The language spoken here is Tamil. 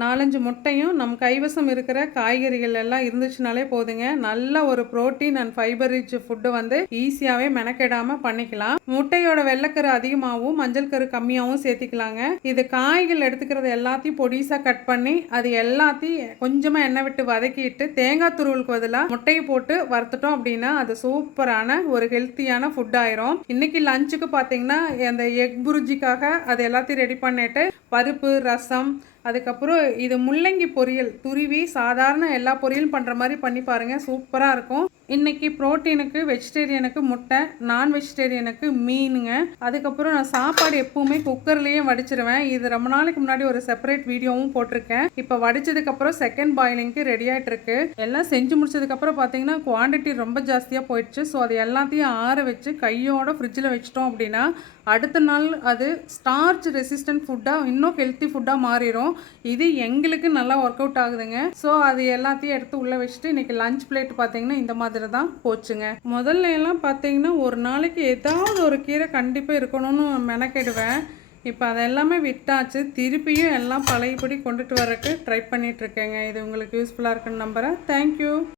4-5 முட்டையும் நம் கைவசம் இருக்கிற காய்கறிகள் எல்லாம் இருந்துச்சுனாலே போதுங்க. நல்ல ஒரு protein and fibre rich food வந்து ஈஸியாகவே மெனக்கெடாமல் பண்ணிக்கலாம். முட்டையோட வெள்ளைக்கரு அதிகமாகவும் மஞ்சள் கரு கம்மியாகவும் சேர்த்திக்கலாங்க. இது காய்கள் எடுத்துக்கிறது எல்லாத்தையும் பொடிசாக கட் பண்ணி அது எல்லாத்தையும் கொஞ்சமாக எண்ணெய் விட்டு வதக்கிட்டு தேங்காய் துருவலுக்கு பதிலாக முட்டையை போட்டு வறுத்துட்டோம் அப்படின்னா அது சூப்பரான ஒரு ஹெல்த்தியான ஃபுட் ஆயிரும். இன்னைக்கு லஞ்சுக்கு பார்த்தீங்கன்னா அந்த எக் புரிஜிக்காக அது எல்லாத்தையும் ரெடி பண்ணிட்டு பருப்பு, ரசம், அதுக்கப்புறம் இது முள்ளங்கி பொரியல் துருவி சாதாரண எல்லா பொரியலும் பண்ணுற மாதிரி பண்ணி பாருங்கள், சூப்பராக இருக்கும். இன்றைக்கி ப்ரோட்டீனுக்கு வெஜிடேரியனுக்கு முட்டை, நான் வெஜிடேரியனுக்கு மீனுங்க. அதுக்கப்புறம் நான் சாப்பாடு எப்பவுமே குக்கர்லேயே வடிச்சிருவேன். இது ரொம்ப நாளைக்கு முன்னாடி ஒரு செப்பரேட் வீடியோவும் போட்டிருக்கேன். இப்போ வடிச்சதுக்கப்புறம் செகண்ட் பாயிலிங்க்கு ரெடி ஆகிட்டு இருக்கு. எல்லாம் செஞ்சு முடிச்சதுக்கப்புறம் பார்த்தீங்கன்னா குவான்டிட்டி ரொம்ப ஜாஸ்தியாக போயிடுச்சு. ஸோ அது எல்லாத்தையும் ஆற வச்சு கையோட ஃப்ரிட்ஜில் வச்சிட்டோம் அப்படின்னா அடுத்த நாள் அது ஸ்டார்ச் ரெசிஸ்டன்ட் ஃபுட்டாக இன்னும் ஹெல்த்தி ஃபுட்டாக மாறிடும். இது எங்களுக்கு நல்லா ஒர்க் அவுட் ஆகுதுங்க. ஸோ அது எல்லாத்தையும் எடுத்து உள்ளே வச்சுட்டு இன்றைக்கி லஞ்ச் பிளேட் பார்த்தீங்கன்னா இந்த மாதிரி தான் போச்சுங்க. முதல்ல எல்லாம் பார்த்தீங்கன்னா ஒரு நாளைக்கு ஏதாவது ஒரு கீரை கண்டிப்பாக இருக்கணும்னு மெனக்கெடுவேன். இப்போ அதெல்லாமே விட்டாச்சு. திருப்பியும் எல்லாம் பழையபடி கொண்டுட்டு வரக்கு ட்ரை பண்ணிகிட்ருக்கேங்க. இது உங்களுக்கு யூஸ்ஃபுல்லாக இருக்குன்னு நம்புகிறேன். தேங்க்யூ.